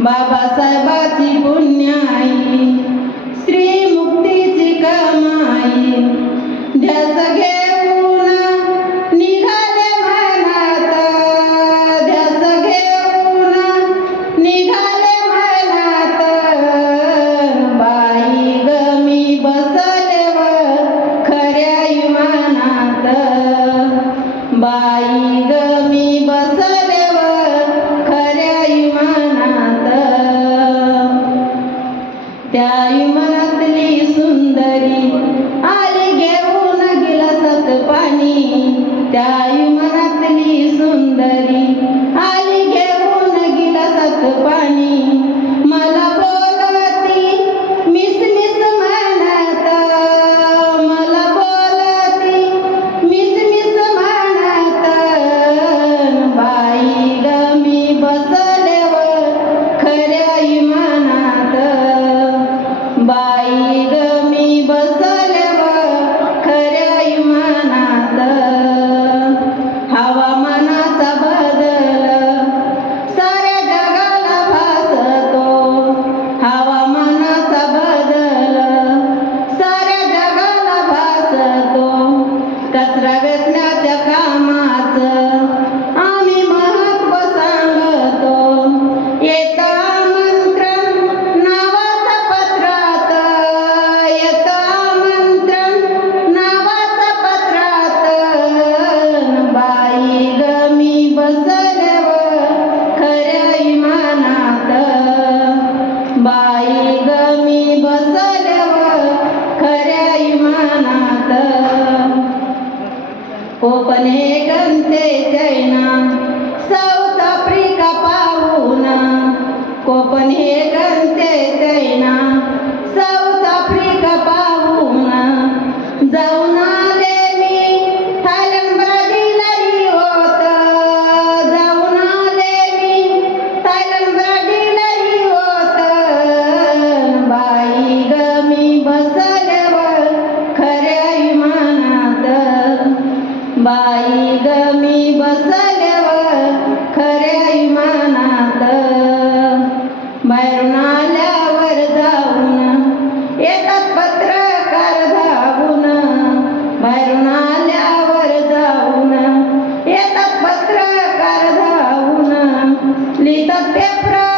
बाबासाहेबाची पुण्याई श्री मुक्तीची कमाई त्या इमारतली सुंदरी आली घेऊन गेला सत पाणी त्या Jagannath कोपने गंते चैना साउथ आफ्रिका पाहुना. कोपने गमते चैना quebrar.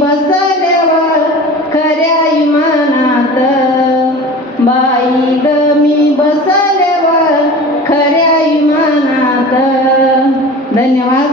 बसल्यावर खऱ्या इमानात. बाई ग मी बसल्यावर खऱ्या इमानात. धन्यवाद.